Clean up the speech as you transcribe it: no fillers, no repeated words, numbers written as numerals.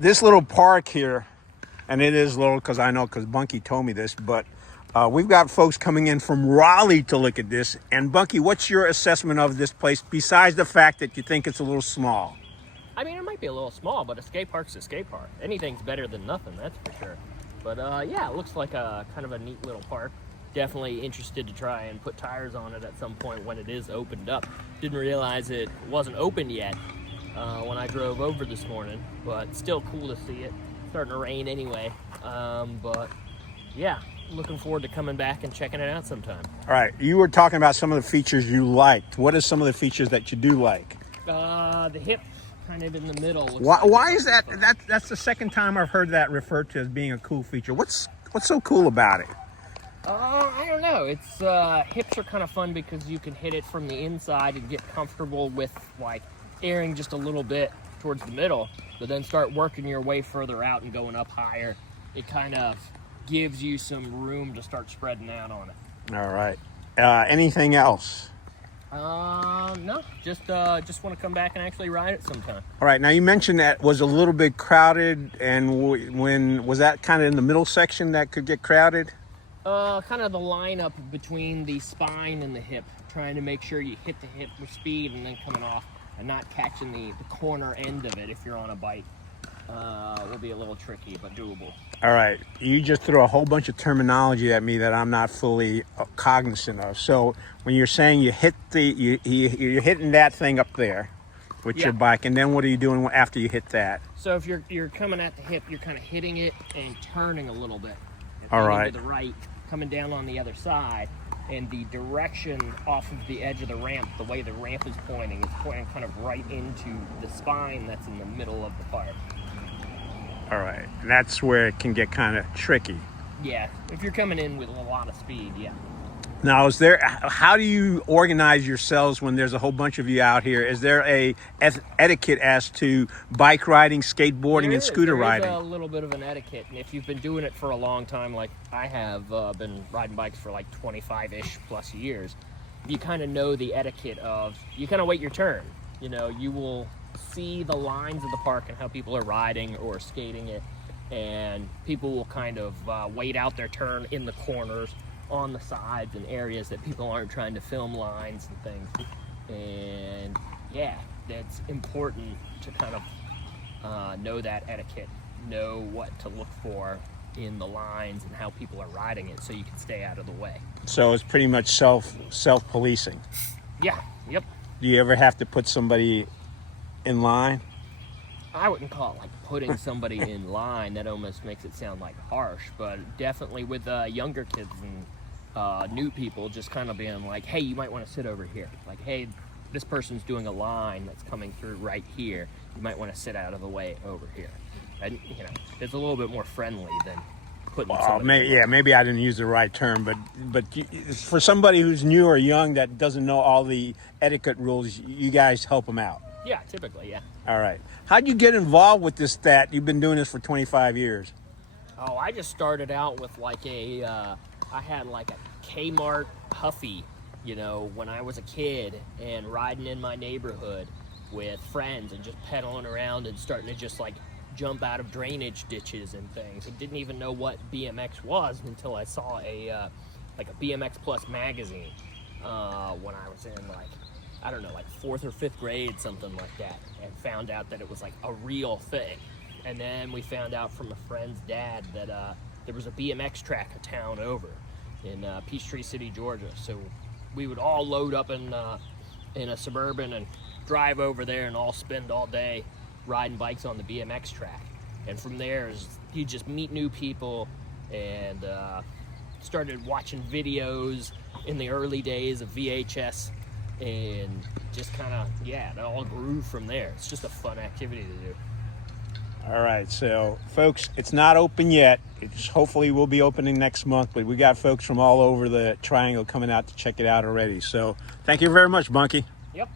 this little park here, and it is little because I know because Bunky told me this, but we've got folks coming in from Raleigh to look at this. And Bunky, what's your assessment of this place besides the fact that you think it's a little small? I mean, it might be a little small, but a skate park's a skate park. Anything's better than nothing, that's for sure. But yeah, it looks like a kind of a neat little park. Definitely interested to try and put tires on it at some point when it is opened up. Didn't realize it wasn't open yet when I drove over this morning, but still cool to see it. Starting to rain anyway, but yeah, looking forward to coming back and checking it out sometime. All right, you were talking about some of the features you liked. What are some of the features that you do like? The hip kind of in the middle. Why is that? That's the second time I've heard that referred to as being a cool feature. What's so cool about it? I don't know. It's hips are kind of fun because you can hit it from the inside and get comfortable with like airing just a little bit towards the middle, but then start working your way further out and going up higher. It kind of gives you some room to start spreading out on it. All right. Anything else? No, just want to come back and actually ride it sometime. All right. Now you mentioned that was a little bit crowded, and when was that kind of in the middle section that could get crowded? Kind of the lineup between the spine and the hip, trying to make sure you hit the hip with speed and then coming off and not catching the corner end of it if you're on a bike. Will be a little tricky, but doable. All right. You just threw a whole bunch of terminology at me that I'm not fully cognizant of. So when you're saying you hit you're hitting that thing up there with your bike, and then what are you doing after you hit that? So if you're coming at the hip, you're kind of hitting it and turning a little bit. All right. To the right, coming down on the other side, and the direction off of the edge of the ramp, the way the ramp is pointing, it's pointing kind of right into the spine that's in the middle of the park. All right. And that's where it can get kind of tricky. Yeah, if you're coming in with a lot of speed, yeah. Now, how do you organize yourselves when there's a whole bunch of you out here? Is there a etiquette as to bike riding, skateboarding, and scooter riding? There's a little bit of an etiquette, and if you've been doing it for a long time, like I have been riding bikes for like 25-ish plus years, you kind of know the etiquette of, you kind of wait your turn. You know, you will see the lines of the park and how people are riding or skating it, and people will kind of wait out their turn in the corners, on the sides and areas that people aren't trying to film lines and things. And yeah, that's important to kind of know that etiquette, know what to look for in the lines and how people are riding it so you can stay out of the way. So it's pretty much self-policing. Yeah, yep. Do you ever have to put somebody in line? I wouldn't call it like putting somebody in line. That almost makes it sound like harsh, but definitely with younger kids and new people, just kind of being like, hey, you might want to sit over here. Like, hey, this person's doing a line that's coming through right here. You might want to sit out of the way over here. And, you know, it's a little bit more friendly than putting somebody maybe I didn't use the right term, but for somebody who's new or young that doesn't know all the etiquette rules, you guys help them out. Yeah, typically, yeah. All right. How'd you get involved with this stat? You've been doing this for 25 years. Oh, I just started out with like I had like a Kmart Huffy, you know, when I was a kid, and riding in my neighborhood with friends and just pedaling around and starting to just like jump out of drainage ditches and things. I didn't even know what BMX was until I saw a BMX Plus magazine when I was in like, I don't know, like 4th or 5th grade, something like that, and found out that it was like a real thing. And then we found out from a friend's dad that there was a BMX track a town over in Peachtree City, Georgia. So we would all load up in a Suburban and drive over there and all spend all day riding bikes on the BMX track. And from there, you just meet new people, and started watching videos in the early days of VHS, and just kind of, yeah, it all grew from there. It's just a fun activity to do. All right, so folks, it's not open yet. It's hopefully will be opening next month, but we got folks from all over the triangle coming out to check it out already. So thank you very much, Bunky. Yep.